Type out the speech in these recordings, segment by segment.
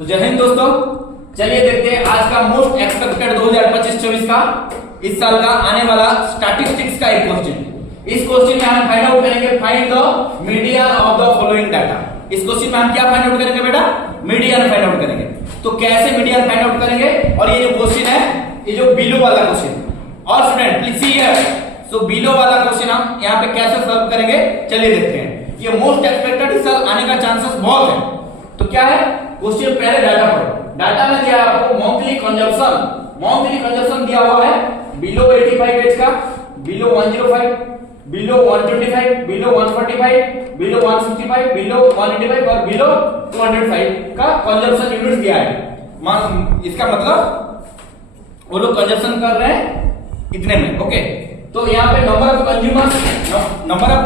तो जय हिंद दोस्तों, चलिए देखते हैं आज का मोस्ट एक्सपेक्टेड 2025-24 का इस साल का आने वाला स्टैटिस्टिक्स का एक क्वेश्चन। इस क्वेश्चन में हम फाइंड आउट करेंगे find the median of the following data. इस क्वेश्चन में हम क्या फाइंड आउट करेंगे बेटा? मीडियन फाइंड आउट करेंगे। तो कैसे मीडियन फाइंड आउट करेंगे? और ये जो क्वेश्चन है, ये जो बिलो वाला क्वेश्चन, और student please see here, so below वाला क्वेश्चन हम यहाँ पे कैसे सॉल्व करेंगे चलिए देखते हैं। ये मोस्ट एक्सपेक्टेड इस साल आने का चांसेस बहुत है। तो क्या है क्वेश्चन? पहले डाटा पढ़ो। डाटा में दिया है आपको मंथली कंजप्शन दिया हुआ है बिलो 85 एज का, below 105, below 125, below 145, below 165, below 185 और बिलो 205 का कंजप्शन यूनिट दिया है। इसका मतलब वो लोग कंजप्शन कर रहे हैं इतने में। ओके, तो यहाँ पे नंबर ऑफ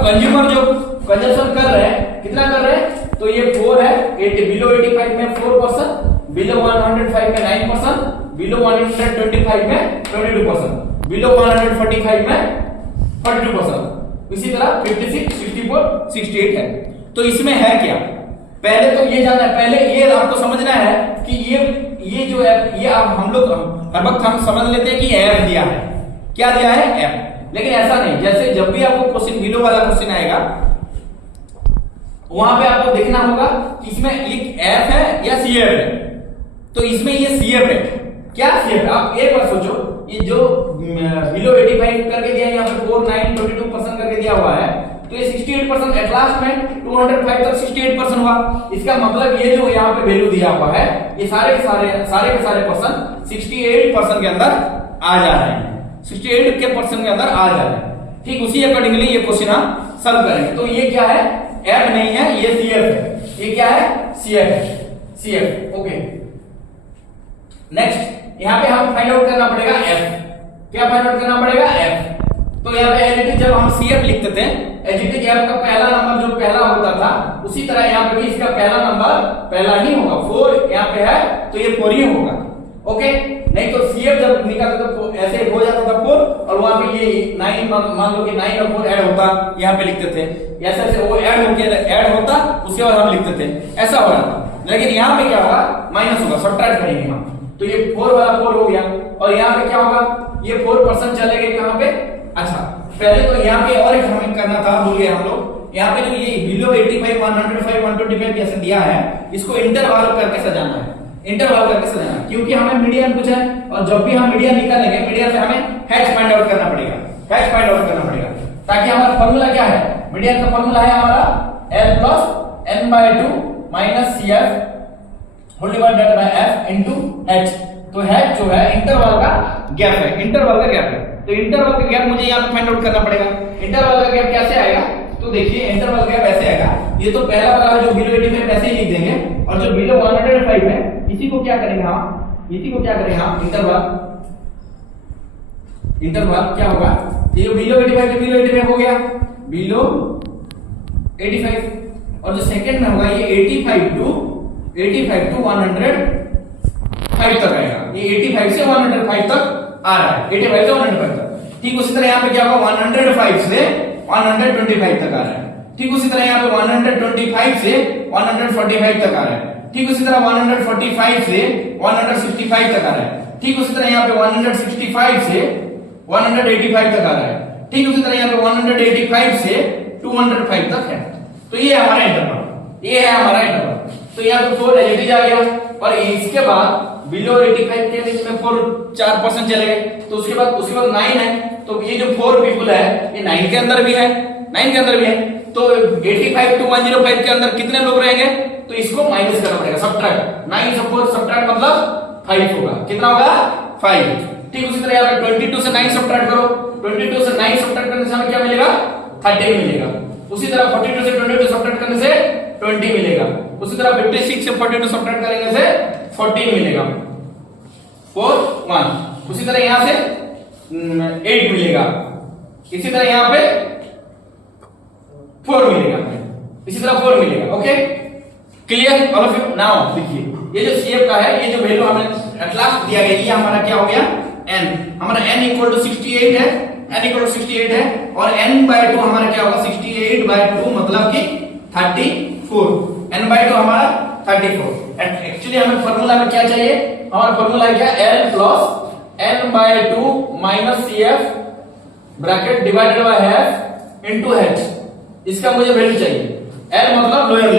कंज्यूमर जो कंजप्शन कर रहे हैं, कितना कर रहे हैं? तो ये 4 है। बिलो 85 में 4%, बिलो 105 में 9%, बिलो 125 में 22%, बिलो 145 में 42%, इसी तरह 56, 64, 68 है। तो इसमें है क्या? पहले तो ये जानना है, पहले ये आपको समझना है कि ये जो है, ये आप हम लोग हर वक्त हम समझ लेते हैं कि एफ दिया है। क्या दिया है? एफ। लेकिन ऐसा नहीं। जैसे जब भी आपको क्वेश्चन बिलो वाला क्वेश्चन आएगा, वहां पे आपको देखना होगा कि इसमें एक एफ है या सी एफ है। तो इसमें ये सी एफ है। क्या सी एफ? आप एक बार सोचो, ये जो बिलो 85 करके दिया है, यहाँ पे 4, 9, 22% करके दिया हुआ है, तो ये 68% एट लास्ट में 205 तक 68% हुआ। इसका मतलब ये जो यहाँ पे वैल्यू दिया हुआ है, ये सारे के सारे परसेंट 68% के अंदर आ जा रहे हैं। 68 के परसेंट के अंदर आ जा रहे हैं। ठीक उसी अकॉर्डिंगली ये क्वेश्चन हम सॉल्व करेंगे। तो ये क्या है? एफ नहीं है, ये सीएफ है। ये क्या है? सीएफ है। सीएफ। ओके, नेक्स्ट यहाँ पे हम फाइंड आउट करना पड़ेगा एफ। क्या फाइंड आउट करना पड़ेगा? एफ। तो यहाँ पे एज जब हम सीएफ लिखते थे, एज एफ का पहला नंबर जो पहला होता था, उसी तरह यहाँ पे भी इसका पहला नंबर पहला ही होगा। 4 यहाँ पे है तो ये 4 ही होगा। ओके, नहीं तो सीएफ जब निकालते तो ऐसे हो जाता था 4, और वहां पे ये 9 मान लो कि 9 और 4 ऐड होता, यहाँ पे लिखते थे ऐसे वो ऐड होता, उसके बाद हम लिखते थे, ऐसा हो रहा था। लेकिन यहाँ पे क्या होगा? माइनस होगा, सब्ट्रैक्ट करेंगे हम। तो ये 4 वाला 4 हो गया, और यहाँ पे क्या होगा? ये 4% चले गए कहाँ पे? अच्छा, पहले तो यहाँ पे और एक हमें करना था, भूल गए हम लोग। यहाँ पे जो ये बिलो 85, 105, 125 जैसे दिया है, इसको इंटरवल करके सजाना है। इंटरवल करके सजाना, क्योंकि हमें मीडियन पूछा है, और जब भी हम मीडियन निकालेंगे, मीडियन से हमें हैच फाइंड आउट करना पड़ेगा। हैच फाइंड आउट करना पड़ेगा, ताकि हमारा फॉर्मूला क्या है? मीडियन का फॉर्मूला है हमारा L plus n/2 minus CF whole divided by F into H। तो H जो है इंटरवल का गैप है। इंटरवल का गैप है, तो इंटरवल का गैप मुझे यहाँ पे फाइंड आउट करना पड़ेगा। इंटरवल का गैप कैसे आएगा? तो देखिए, इंटरवल गैप ऐसे आएगा। ये तो पहला वाला जो बिलो 85 ऐसे ही लिख देंगे, और जो बिलो 105 है, इसी को क्या करेंगे हम? इंटरवल क्या होगा? ये बिलो 85 हो गया, बिलो 85, और जो सेकंड में होगा ये 85 टू 105 तक आएगा। ये 85 से 105 तक आ रहा है, 85 से 105 तक। ठीक उसी तरह यहाँ पे क्या होगा? 105 से 125 तक आ रहा है। ठीक उसी तरह यहाँ पे 125 से 145 तक आ रहा है। ठीक उसी तरह 145 से 165 तक आ रहा है। ठीक उसी तरह यहाँ पे 165 से 185 तक आ रहा है। ठीक उसी तरह यहाँ पे 185 से 205 तक है। तो ये हमारा इंटरवल, ये है हमारा इंटरवल। तो यहाँ पे 4 एलिटी आ गया, और इसके बाद बिलो 85 के में 4% चले गए। तो उसके बाद 9 है। तो ये जो 4 पीपल है, ये 9 के अंदर भी है, 9 के अंदर भी है। तो 85 टू 105 के अंदर कितने लोग रहेंगे? तो इसको माइनस करना पड़ेगा, सब्ट्रैक्ट। 9 से 4 सब्ट्रैक्ट मतलब 5 होगा। कितना होगा? 5। ठीक उसी तरह यहाँ पे 22 से 9 सब्ट्रैक्ट करो, 22 से 9 सब्ट्रैक्ट करने से हमें क्या मिलेगा? 30 मिलेगा। उसी तरह 42 से 22 सब्ट्रैक्ट करने से 20 मिलेगा। उसी तरह 56 से 42 सब्ट्रैक्ट करेंगे से 14 मिलेगा। 4, 1। उसी तरह यहां से 8 मिलेगा। इसी तरह यहां पे 4 मिलेगा। इसी तरह 4 मिलेगा। Okay, clear all of you? Now देखिए, ये जो सीएफ का है, ये जो वैल्यू हमें एट लास्ट दिया गया, ये हमारा क्या हो गया? n। हमारा n इक्वल टू 68 है, n इक्वल टू 68 है, और n/2 हमारा क्या होगा? 68/2 मतलब कि 34। n/2 हमारा 34। एक्चुअली हमें फॉर्मूला में क्या चाहिए, हमारा फॉर्मूला है क्या, L plus n/2 minus CF bracket divided by half into h। इसका मुझे वैल्यू चाहिए, L मतलब लोअर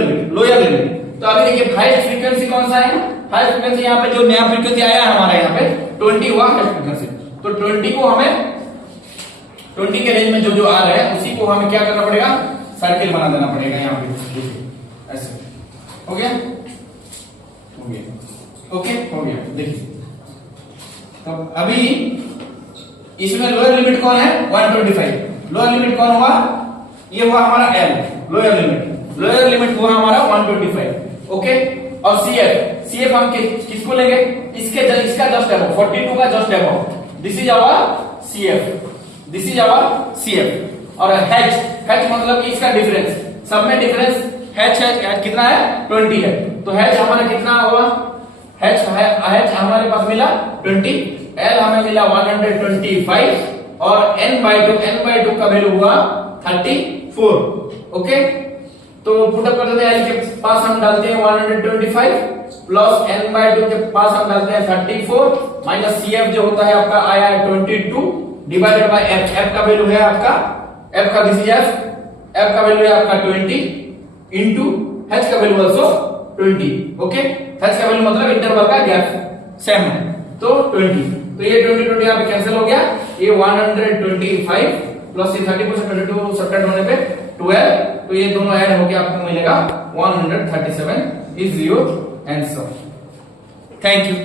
लिमिट। तो अभी देखिए हाईएस्ट फ्रीक्वेंसी कौन सा है, हाईएस्ट फ्रीक्वेंसी यहाँ पे जो नया फ्रीक्वेंसी आया है हमारा यहाँ पे 20 हुआ हाईएस्ट फ्रीक्वेंसी। तो 20 को हमें 20 के रेंज में जो आ रहा है उसी को हमें क्या करना पड़ेगा, सर्किल बना देना पड़ेगा यहाँ पे ऐसे। हो गया, ओके हो गया। देखिए तो अभी इसमें लोअर लिमिट कौन है, 125। लोअर लिमिट कौन हुआ, ये हुआ हमारा L लोअर लिमिट हुआ हमारा 125। ओके, और CF हम किसको लेंगे, इसका जस्ट अबव 42 का just above, this is our CF। और H मतलब कि इसका डिफरेंस, सब में डिफरेंस H कितना है, 20 है। तो H हमारा कितना हुआ, H हमारे पास मिला 20, L हमें मिला 125 और n/2 का वैल्यू हुआ 34। ओके, तो पुटअप कर देते हैं, L के पास हम डालते हैं 125 प्लस n/2 के पास हम डालते हैं 34 माइनस CF जो होता है आपका आया है 22 डिवाइडेड बाय F का वैल्यू है आपका, F का दिस इज F का वैल्यू है आपका 20 इनटू H का वैल्यू आल्सो 20। ओके, H का वैल्यू मतलब इंटरवल का गैप सेम है, तो 20। तो ये 20 यहाँ पे कैंसिल हो गया, ये 125 प्लस ये 30 से 22 सब्ट्रैक्ट होने पे 12, तो ये दोनों ऐड होके आपको मिलेगा 137 is your answer. Thank you.